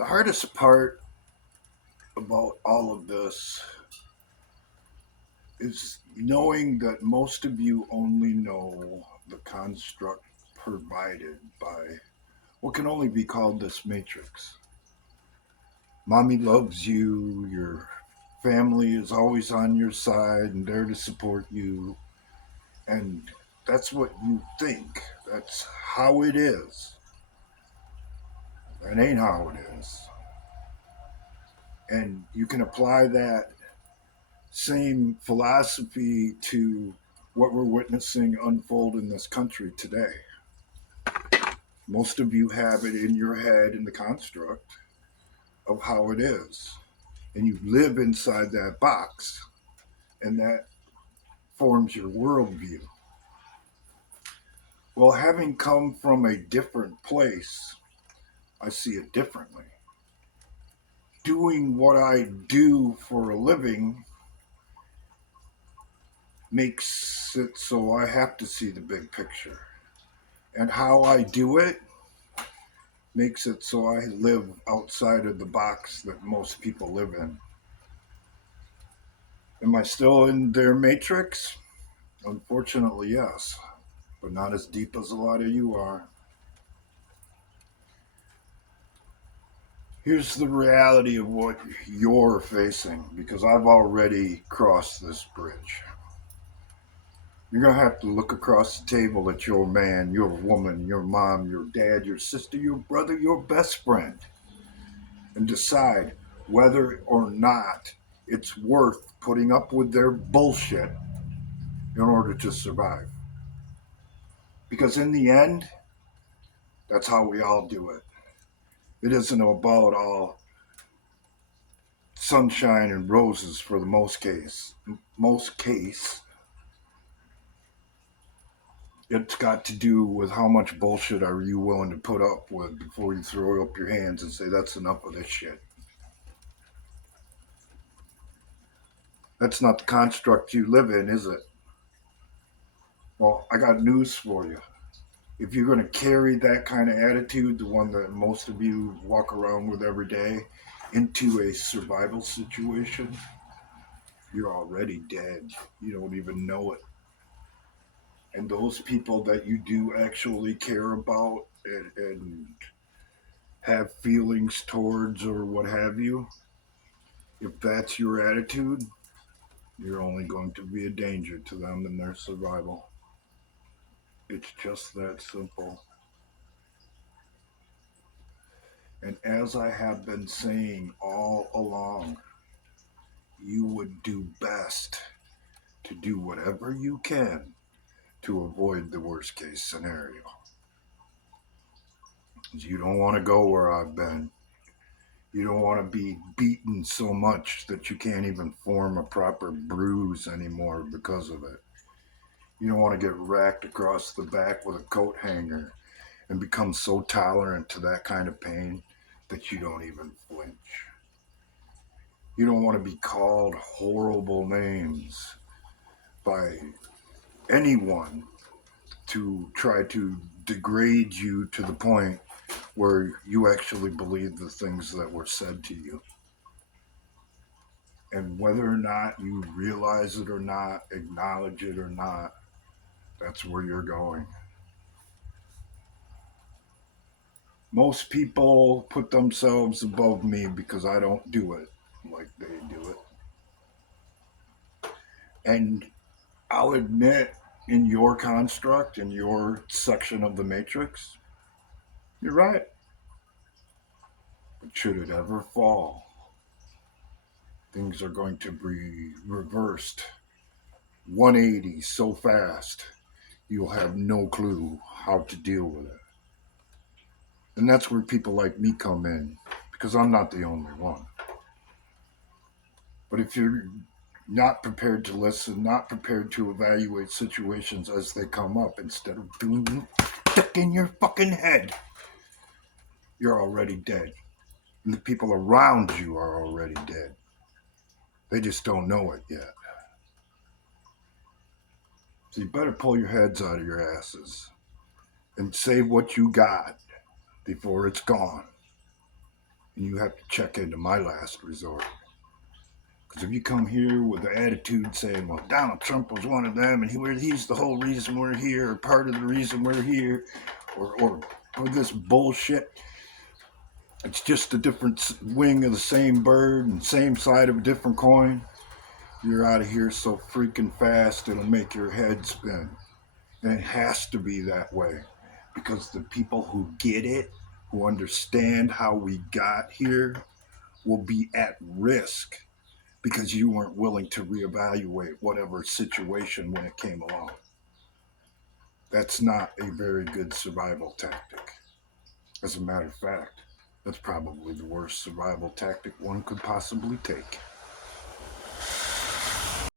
The hardest part about all of this is knowing that most of you only know the construct provided by what can only be called this matrix. Mommy loves you, your family is always on your side and there to support you, and that's what you think. That's how it is. That ain't how it is. And you can apply that same philosophy to what we're witnessing unfold in this country today. Most of you have it in your head in the construct of how it is, and you live inside that box, and that forms your worldview. Well, having come from a different place, I see it differently. Doing what I do for a living makes it so I have to see the big picture. And how I do it makes it so I live outside of the box that most people live in. Am I still in their matrix? Unfortunately, yes, but not as deep as a lot of you are. Here's the reality of what you're facing because I've already crossed this bridge. You're going to have to look across the table at your man, your woman, your mom, your dad, your sister, your brother, your best friend, and decide whether or not it's worth putting up with their bullshit in order to survive. Because in the end, that's how we all do it. It isn't about all sunshine and roses for the most case. Most case, it's got to do with how much bullshit are you willing to put up with before you throw up your hands and say that's enough of this shit. That's not the construct you live in, is it? Well, I got news for you. If you're going to carry that kind of attitude, the one that most of you walk around with every day, into a survival situation, you're already dead. You don't even know it. And those people that you do actually care about and have feelings towards or what have you, if that's your attitude, you're only going to be a danger to them and their survival. It's just that simple. And as I have been saying all along, you would do best to do whatever you can to avoid the worst case scenario. You don't want to go where I've been. You don't want to be beaten so much that you can't even form a proper bruise anymore because of it. You don't want to get racked across the back with a coat hanger and become so tolerant to that kind of pain that you don't even flinch. You don't want to be called horrible names by anyone to try to degrade you to the point where you actually believe the things that were said to you. And whether or not you realize it or not, acknowledge it or not, that's where you're going. Most people put themselves above me because I don't do it like they do it. And I'll admit, in your construct, in your section of the matrix, you're right. But should it ever fall, things are going to be reversed 180 so fast, you'll have no clue how to deal with it. And that's where people like me come in, because I'm not the only one. But if you're not prepared to listen, not prepared to evaluate situations as they come up, instead of doing stuck in your fucking head, you're already dead. And the people around you are already dead. They just don't know it yet. So you better pull your heads out of your asses and save what you got before it's gone. and you have to check into my last resort. Because if you come here with the attitude saying, well, Donald Trump was one of them and he's the whole reason we're here, or part of the reason we're here, or this bullshit, it's just a different wing of the same bird and same side of a different coin. You're out of here so freaking fast it'll make your head spin. And it has to be that way because the people who get it, who understand how we got here, will be at risk because you weren't willing to reevaluate whatever situation when it came along. That's not a very good survival tactic. As a matter of fact, that's probably the worst survival tactic one could possibly take.